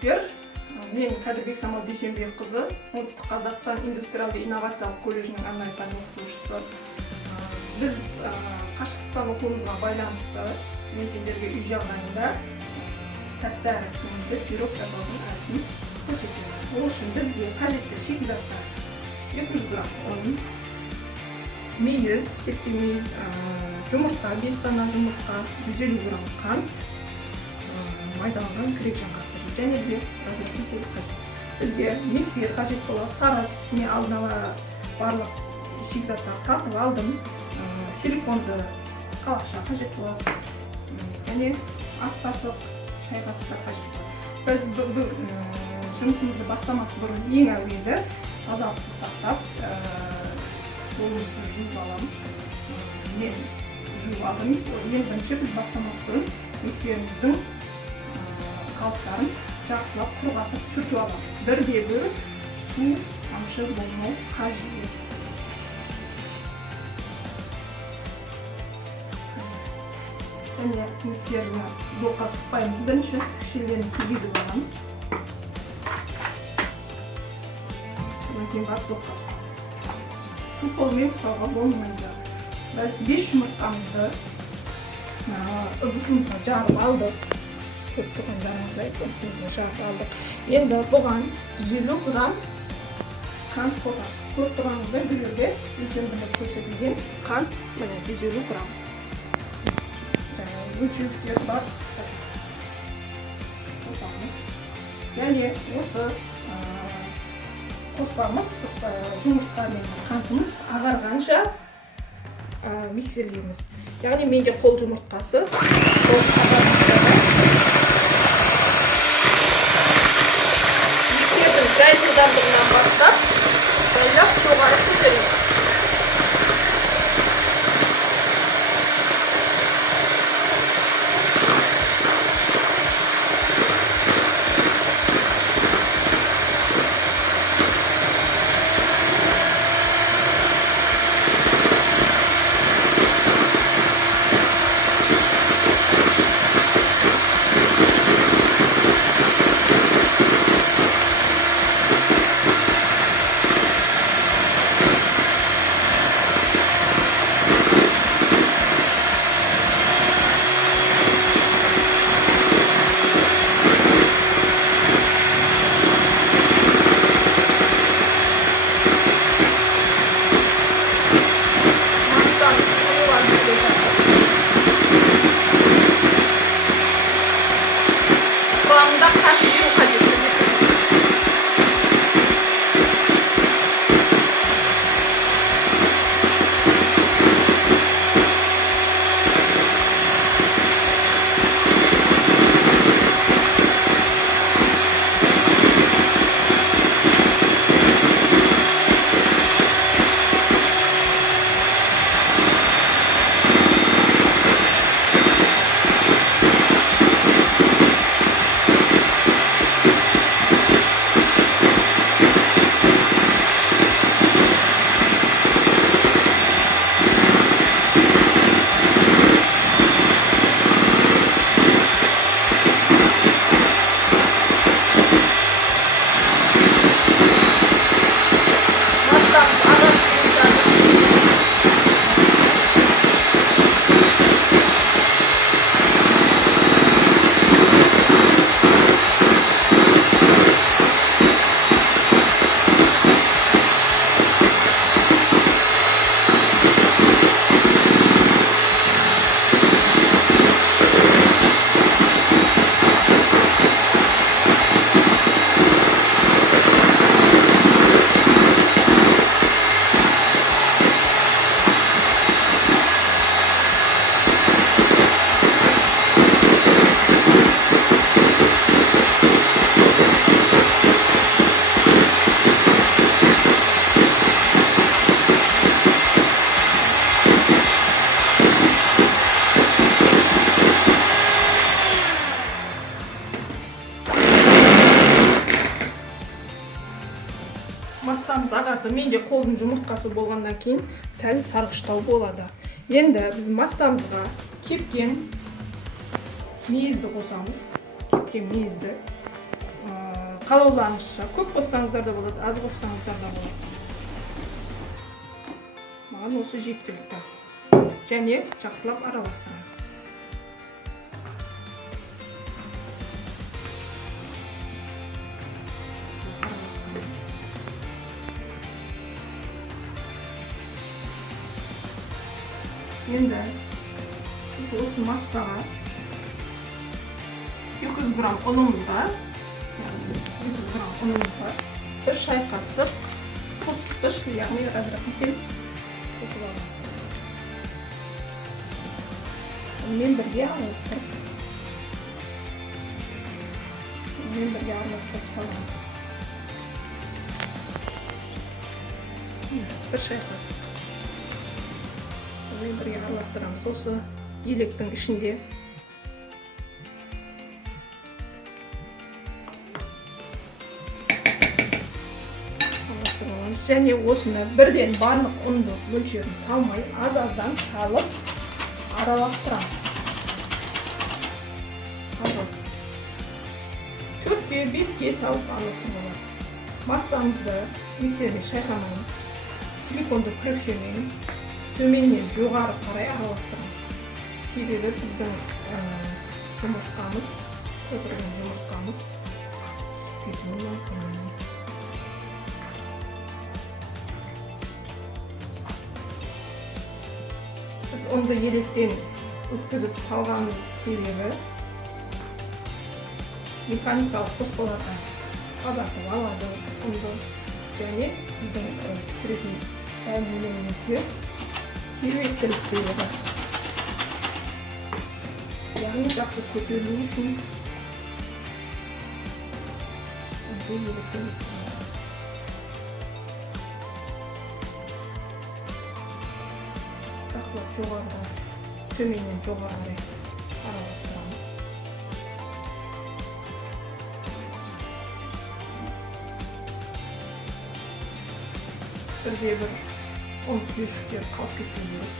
супер. Мен Кадырбек Самал Дүйсенбек кызы, Оңтүстүк Казакстан индустриалдык инновациялык колледжинин арнайы пән окутуучусу. Biz кашыктан окуумузга байланыштуу мен сендерге үй жагдайында тәтті арасында пирог жасаудың әдісін көрсетемін. Ол үшін бізге қажетті шикізаттар 200 грамм ұн, мейіз, текті мейіз, жұмыртқа, 5 дана жұмыртқа, 150 грамм қант, майдаланған крек жаңғақтары және де разрядный көлік қажет. Бізге миксер қажет болады. Тараз не алдын ала барлық шикізаттар тартып алдым. Силиконды қалақша қажет болады. Және ас қасық, шай қасықтар қажет болады. Біз жұмысымызды бастамас бұрын ең әуелі тазалықты сақтап, қолымызды жуып аламыз. Мен жуып алдым. Ең бірінші біз бастамас бұрын миксеріміздің қалыптарын жақсылап құрғатып сүртіп аламыз. Бірде-бір су тамшы болмау қажет. Және миксеріне доқа sıkпаймыз. Бірінші шелені кигізіп аламыз. Содан кейін барып доқа sıkамыз. Су қолмен ұстауға болмайды. Біз 5 жұмыртқамызды ыдысымызға жарып алдық. Көп тұрғандарыңыздай ыдысымызға жарып алдық. Енді бұған 150 грамм қант қосамыз. Көп тұрғаныңыздай бұл жерде өлшемдері көрсетілген қант 150 грамм. Өлшеуіштер бар. Және осы қоспамыз, жұмыртқа мен қантымыз ағарғанша миксерлейміз. Яғни менде қол жұмыртқасы сол ағарғанша миксердің жай жылдамдығынан бастап жайлап жоғары көтереміз. Массамыз ағарды. Менде қолдың жұмыртқасы болғаннан кейін сәл сарғыштау болады. Енді біз массамызға кепкен мейізді қосамыз. Кепкен мейізді. қалауларыңызша көп қоссаңыздар да болады, аз қоссаңыздар да болады. Маған осы жеткілікті. Және жақсылап араластырамыз. Енді осы массаға 200 грамм ұнымызға, бір шай қасық қылтыш, яғни разрахитель қосып аламыз. Онымен бірге араластырып саламыз. Бір шай қасық. Онымен бірге араластырамыз. Осы електің ішінде және осыны бірден барлық ұнды мөлшерін салмай, аз-аздан салып араластырамыз. 4-5-ке салып араластырып болады. Массамызды миксерде шайқамаңыз. Силиконды күрекшемен төменнен жоғары қарай араластырамыз. Себебі біздің жұмыртқамыз, көпірген жұмыртқамыз кетуі мүмкін. Біз ұнды електен өткізіп салғанымыз себебі механикалық қоспаларға тазартып алады ұнды және біздің пісіретін дәмдемемізге електілік береді. Яғни жақсы көтерілу үшін ұнды електілік жақсылап жоғарыдан төменнен жоғары араластырамыз. Бірде бір ұн түйіршіктер қалып кеткен керек.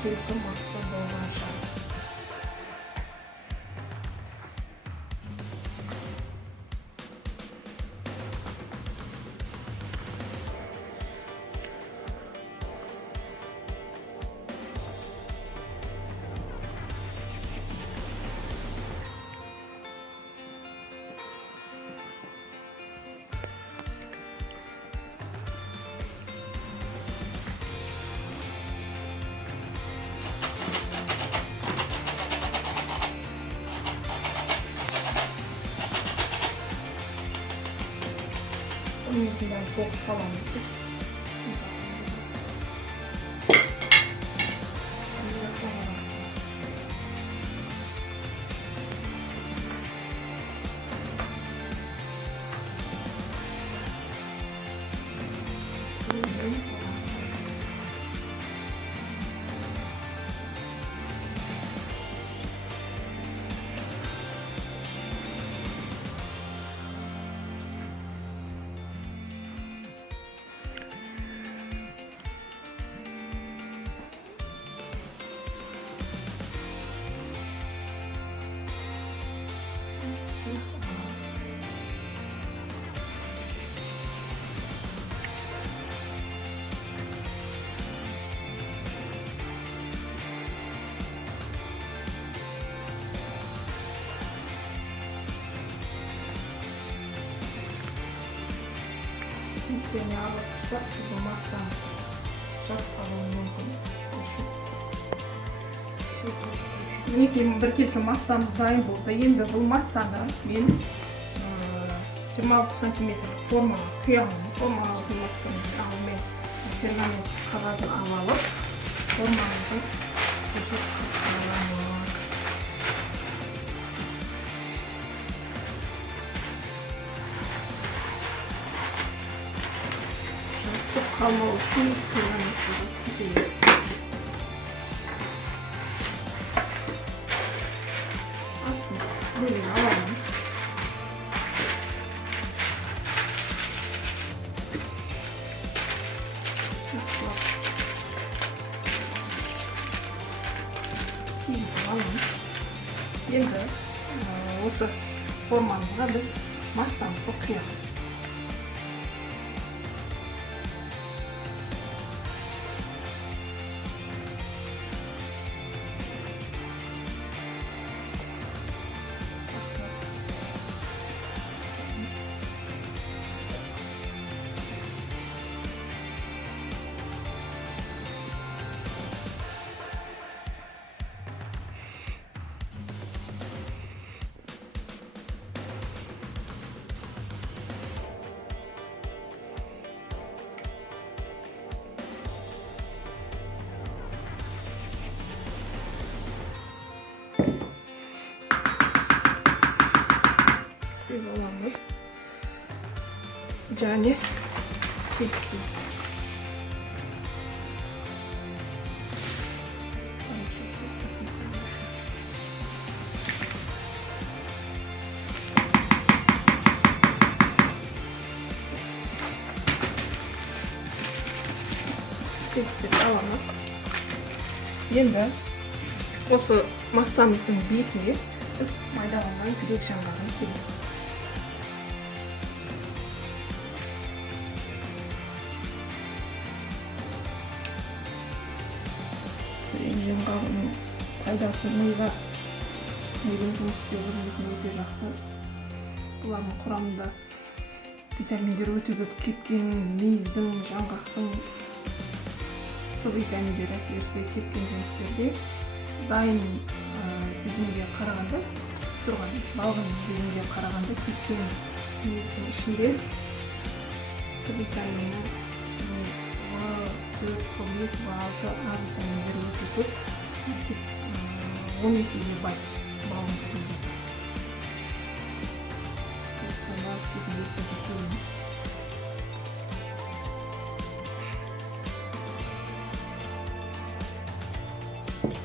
Türk'ün masa bolğanca. Onun yüzünden soğuk kalamız biz. Mikserine aralastırsak bu masamız çok kalın mümkün. Мінекей бір келкі массамыз дайын болды. Енді бұл массаны мен 26 сантиметр формаға құямын. Формаға құймастан алдымен пергамент қағазын алып, формамызды көшіп аламыз. Çok kalma olsun pергаментті көшейік. формамызға біз массамызды құямыз. Alamız. Yani tepsimiz. Tepsimiz alamız. Енді осы массамыздың бетіне біз майдаланған күрек жаңғағын себеміз. Жаңғағының пайдасы миға мидың жұмыс істеу қызметіне өте жақсы. Бұлардың құрамында витаминдер өте көп кепкен мейіздің, жаңғақтың С витаминдері әсерсе кепкен жемістерде дайын жүзімге қарағанда, пісіп тұрған балғын жүзімге қарағанда кепкен мейіздің ішінде С витамині, В4, В5, В6, А витаминдері өте көп, 10 есеге бай балғын жүзімде.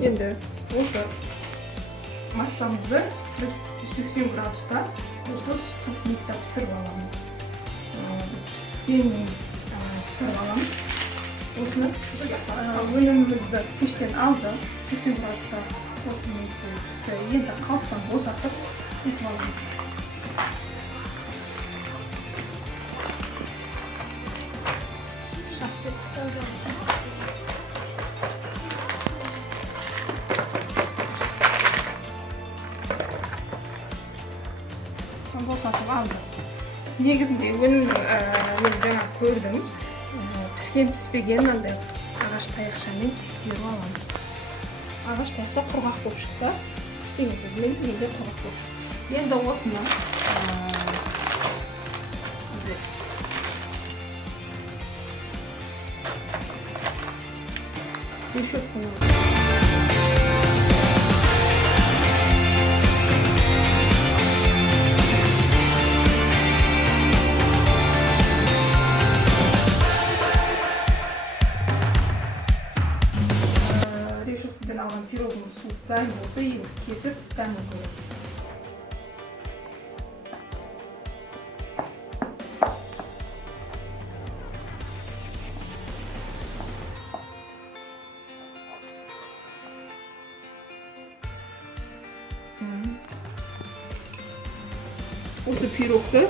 Енді осы массамызды біз 180 градуста 30-40 минутта пісіріп аламыз. Біз піскеннен пісіріп аламыз. Осыны өнімімізді пештен алды, 80 градуста 30 минутта пісті. Енді қалыптан босатып өтіп аламыз. Босатып алды. Негізінде өнімнің мен жаңа көрдім. Піскен піспеген андай ағаш таяқшамен тексеріп аламыз. Ағаш таяқша құрғақ болып шықса, істеңіз мен менде құрғақ болып шықты. Енді осыны решетканы решеткадан алған пирогның суы дайын болды, енді кесіп дәмін көреміз. Осы пирогты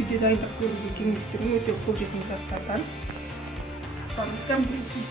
үйде дайындап көруге кеңес беремін, өте қолжетімді заттардан. Сіздеріңізден білесін.